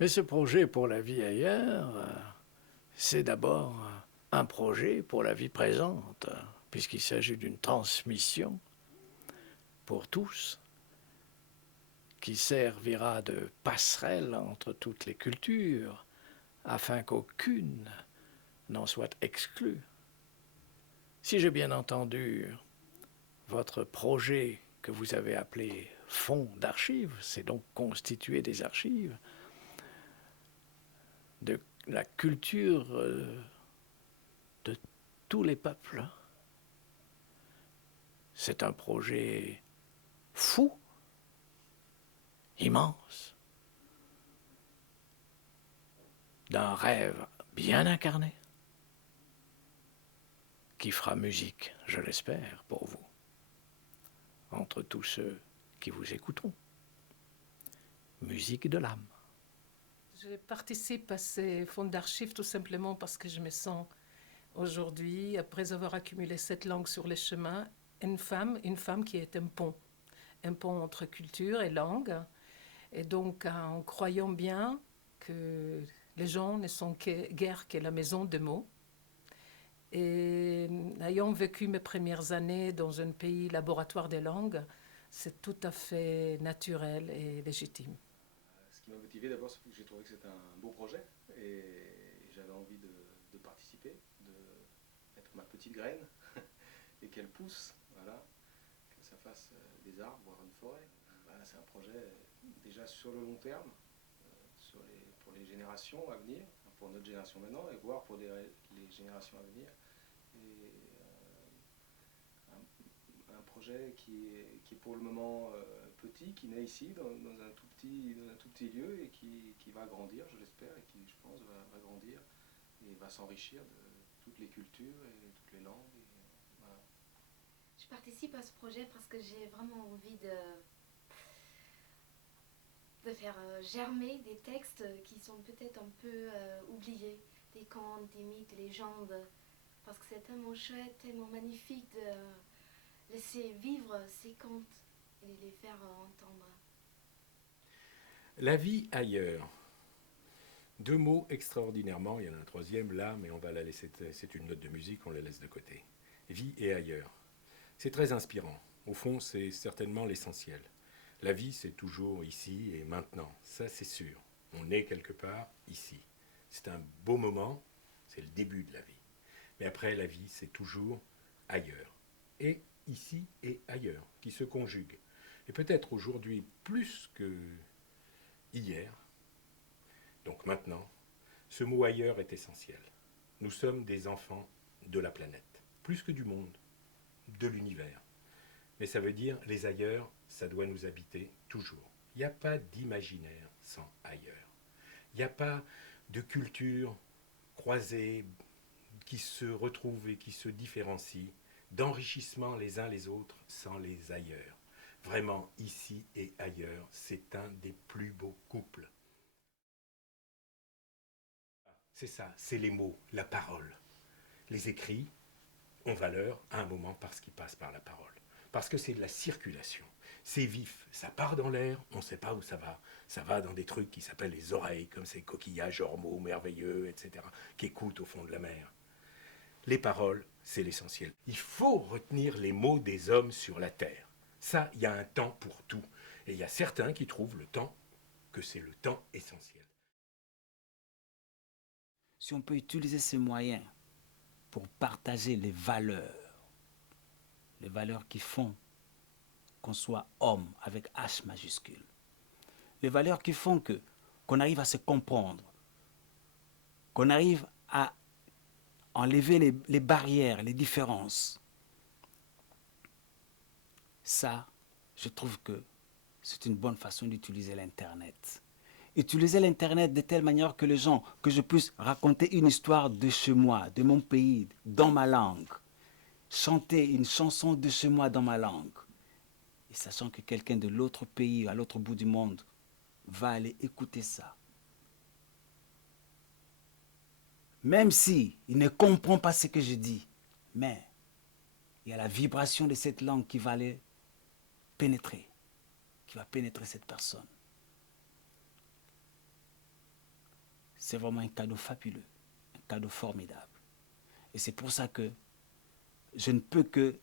Mais ce projet pour la vie ailleurs, c'est d'abord un projet pour la vie présente, puisqu'il s'agit d'une transmission pour tous, qui servira de passerelle entre toutes les cultures, afin qu'aucune n'en soit exclue. Si j'ai bien entendu, votre projet que vous avez appelé fonds d'archives, c'est donc constituer des archives de la culture de tous les peuples. C'est un projet fou, immense, d'un rêve bien incarné, qui fera musique, je l'espère, pour vous, entre tous ceux qui vous écouteront. Musique de l'âme. Je participe à ces fonds d'archives tout simplement parce que je me sens aujourd'hui, après avoir accumulé cette langue sur les chemins, une femme qui est un pont entre culture et langue. Et donc, en croyant bien que les gens ne sont guère que la maison de mots, et ayant vécu mes premières années dans un pays laboratoire des langues, c'est tout à fait naturel et légitime. Ce qui m'a motivé d'abord, c'est que j'ai trouvé que c'était un beau projet et j'avais envie de participer, de mettre ma petite graine et qu'elle pousse, voilà, que ça fasse des arbres, voire une forêt. Voilà, c'est un projet déjà sur le long terme, pour les générations à venir, pour notre génération maintenant, et voire pour les générations à venir. Et un projet qui est pour le moment petit, qui naît ici, dans un tout petit lieu, et qui va grandir, je l'espère, et qui, je pense, va grandir et va s'enrichir de toutes les cultures et toutes les langues. Et, voilà. Je participe à ce projet parce que j'ai vraiment envie de faire germer des textes qui sont peut-être un peu oubliés, des contes, des mythes, des légendes, parce que c'est tellement chouette, tellement magnifique de laisser vivre ces contes et les faire entendre. La vie ailleurs. Deux mots extraordinairement, il y en a un troisième là, mais on va la laisser, c'est une note de musique, on la laisse de côté. Vie et ailleurs. C'est très inspirant. Au fond, c'est certainement l'essentiel. La vie, c'est toujours ici et maintenant, ça c'est sûr. On est quelque part ici. C'est un beau moment, c'est le début de la vie. Mais après, la vie, c'est toujours ailleurs. Et ici et ailleurs, qui se conjuguent. Et peut-être aujourd'hui plus que hier, donc maintenant, ce mot ailleurs est essentiel. Nous sommes des enfants de la planète, plus que du monde, de l'univers. Mais ça veut dire les ailleurs, ça doit nous habiter toujours. Il n'y a pas d'imaginaire sans ailleurs. Il n'y a pas de culture croisée qui se retrouve et qui se différencie, d'enrichissement les uns les autres sans les ailleurs. Vraiment, ici et ailleurs, c'est un des plus beaux couples. C'est ça, c'est les mots, la parole. Les écrits ont valeur à un moment parce qu'ils passent par la parole. Parce que c'est de la circulation. C'est vif, ça part dans l'air, on ne sait pas où ça va. Ça va dans des trucs qui s'appellent les oreilles, comme ces coquillages ormeaux merveilleux, etc., qui écoutent au fond de la mer. Les paroles, c'est l'essentiel. Il faut retenir les mots des hommes sur la terre. Ça, il y a un temps pour tout. Et il y a certains qui trouvent le temps, que c'est le temps essentiel. Si on peut utiliser ces moyens pour partager les valeurs qui font qu'on soit homme avec H majuscule, les valeurs qui font qu'on arrive à se comprendre, qu'on arrive à enlever les barrières, les différences. Ça, je trouve que c'est une bonne façon d'utiliser l'Internet. Utiliser l'Internet de telle manière que que je puisse raconter une histoire de chez moi, de mon pays, dans ma langue. Chanter une chanson de chez moi dans ma langue. Et sachant que quelqu'un de l'autre pays, à l'autre bout du monde, va aller écouter ça. Même si il ne comprend pas ce que je dis, mais il y a la vibration de cette langue qui va aller pénétrer, qui va pénétrer cette personne. c'est vraiment un cadeau fabuleux, un cadeau formidable. Et c'est pour ça que je ne peux que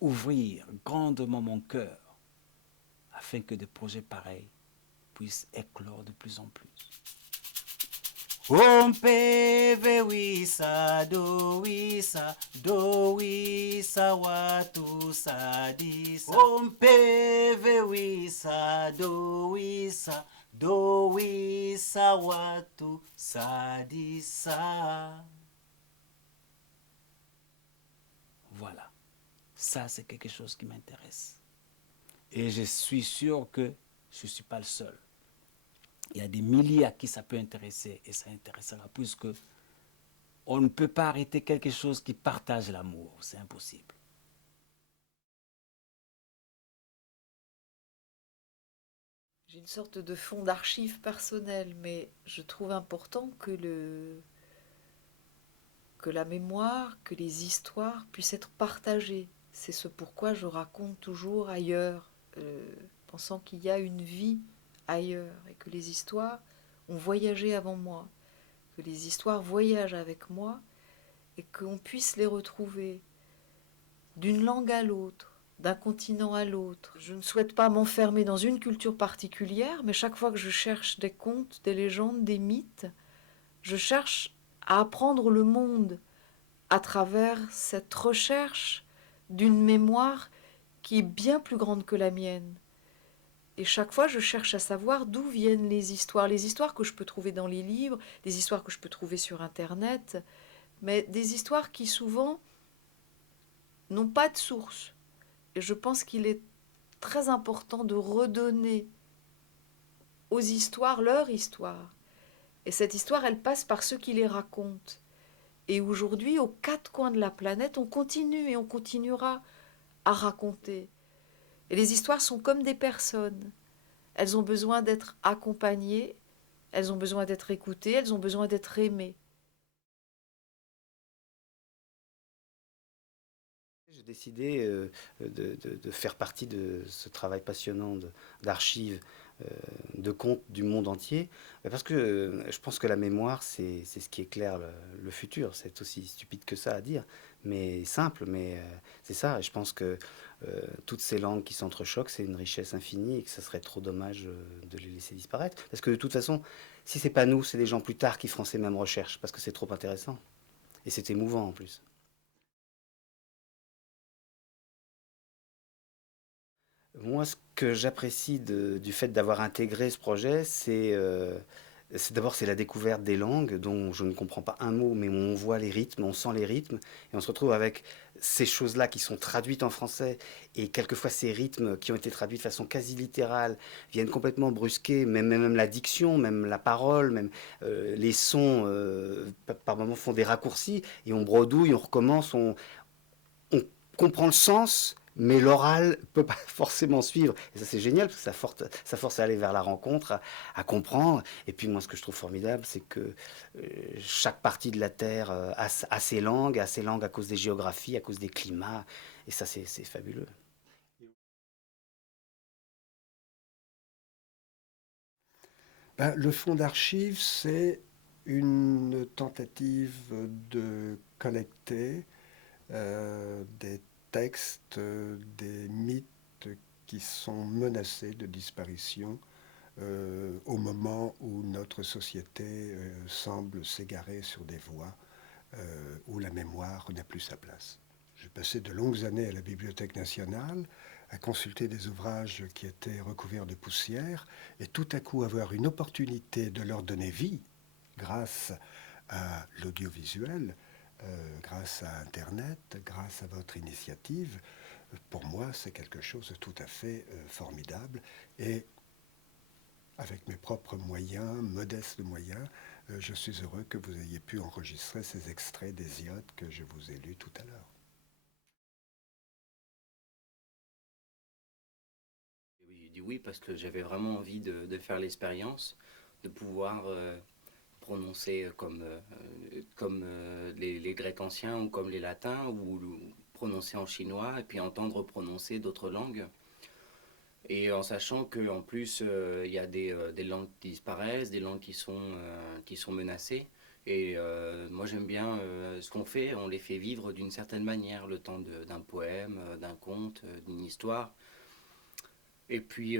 ouvrir grandement mon cœur afin que des projets pareils puissent éclore de plus en plus. Ompeve wisa do wisa watu sadisa. Ompeve wisa do wisa watu sadisa. Voilà, ça c'est quelque chose qui m'intéresse. Et je suis sûr que je ne suis pas le seul. Il y a des milliers à qui ça peut intéresser et ça intéressera puisque on ne peut pas arrêter quelque chose qui partage l'amour, c'est impossible. J'ai une sorte de fond d'archives personnel, mais je trouve important que la mémoire, que les histoires puissent être partagées. C'est ce pourquoi je raconte toujours ailleurs, pensant qu'il y a une vie ailleurs et que les histoires ont voyagé avant moi, que les histoires voyagent avec moi et qu'on puisse les retrouver d'une langue à l'autre, d'un continent à l'autre. Je ne souhaite pas m'enfermer dans une culture particulière, mais chaque fois que je cherche des contes, des légendes, des mythes, je cherche à apprendre le monde à travers cette recherche d'une mémoire qui est bien plus grande que la mienne. Et chaque fois, je cherche à savoir d'où viennent les histoires que je peux trouver dans les livres, des histoires que je peux trouver sur Internet, mais des histoires qui souvent n'ont pas de source. Et je pense qu'il est très important de redonner aux histoires leur histoire. Et cette histoire, elle passe par ceux qui les racontent. Et aujourd'hui, aux quatre coins de la planète, on continue et on continuera à raconter. Et les histoires sont comme des personnes. Elles ont besoin d'être accompagnées, elles ont besoin d'être écoutées, elles ont besoin d'être aimées. J'ai décidé de faire partie de ce travail passionnant d'archives, de contes du monde entier, parce que je pense que la mémoire, c'est ce qui éclaire le futur. C'est aussi stupide que ça à dire, mais simple, mais c'est ça. Et je pense que toutes ces langues qui s'entrechoquent, c'est une richesse infinie et que ça serait trop dommage de les laisser disparaître. Parce que de toute façon, si c'est pas nous, c'est des gens plus tard qui feront ces mêmes recherches, parce que c'est trop intéressant. Et c'est émouvant en plus. Moi, ce que j'apprécie du fait d'avoir intégré ce projet, d'abord c'est la découverte des langues dont je ne comprends pas un mot, mais on voit les rythmes, on sent les rythmes, et on se retrouve avec ces choses-là qui sont traduites en français, et quelquefois ces rythmes qui ont été traduits de façon quasi littérale viennent complètement brusquer, même la diction, même la parole, même les sons par moments font des raccourcis, et on bredouille, on recommence, on comprend le sens, mais l'oral ne peut pas forcément suivre. Et ça, c'est génial, parce que ça force à aller vers la rencontre, à comprendre. Et puis, moi, ce que je trouve formidable, c'est que chaque partie de la Terre a ses langues à cause des géographies, à cause des climats. Et ça, c'est fabuleux. Le fonds d'archives, c'est une tentative de collecter des textes, des mythes qui sont menacés de disparition au moment où notre société semble s'égarer sur des voies où la mémoire n'a plus sa place. J'ai passé de longues années à la Bibliothèque nationale à consulter des ouvrages qui étaient recouverts de poussière et tout à coup avoir une opportunité de leur donner vie grâce à l'audiovisuel, grâce à Internet, grâce à votre initiative, pour moi, c'est quelque chose de tout à fait formidable. Et avec mes propres moyens, modestes moyens, je suis heureux que vous ayez pu enregistrer ces extraits d'Hésiode que je vous ai lus tout à l'heure. J'ai dit oui parce que j'avais vraiment envie de faire l'expérience, de pouvoir prononcer comme les Grecs anciens ou comme les Latins, ou prononcer en chinois et puis entendre prononcer d'autres langues. Et en sachant qu'en plus, il y a des langues qui disparaissent, des langues qui sont menacées. Et moi, j'aime bien ce qu'on fait, on les fait vivre d'une certaine manière, le temps d'un poème, d'un conte, d'une histoire. Et puis,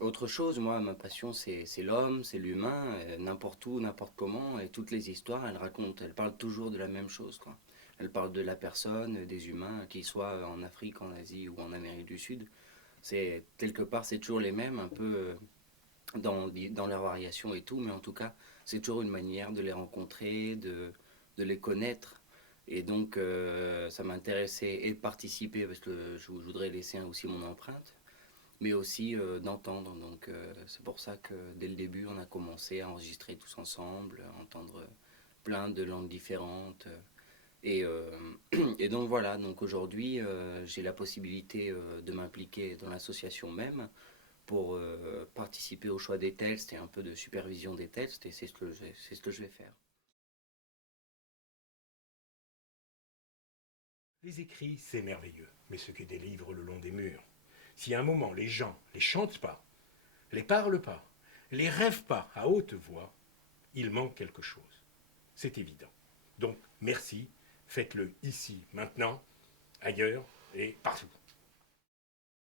autre chose, moi, ma passion, c'est l'homme, c'est l'humain, n'importe où, n'importe comment. Et toutes les histoires, elles parlent toujours de la même chose, quoi. Elles parlent de la personne, des humains, qu'ils soient en Afrique, en Asie ou en Amérique du Sud. C'est quelque part, c'est toujours les mêmes, un peu dans leur variation et tout, mais en tout cas, c'est toujours une manière de les rencontrer, de les connaître. Et donc, ça m'intéressait et de participer, parce que je voudrais laisser aussi mon empreinte, mais aussi d'entendre. Donc, c'est pour ça que dès le début, on a commencé à enregistrer tous ensemble, à entendre plein de langues différentes. Et, et donc voilà, donc aujourd'hui, j'ai la possibilité de m'impliquer dans l'association même pour participer au choix des textes et un peu de supervision des textes, et c'est ce que je vais faire. Les écrits, c'est merveilleux, mais ce que des livres le long des murs. Si à un moment les gens les chantent pas, les parlent pas, les rêvent pas à haute voix, il manque quelque chose. C'est évident. Donc merci, faites-le ici, maintenant, ailleurs et partout.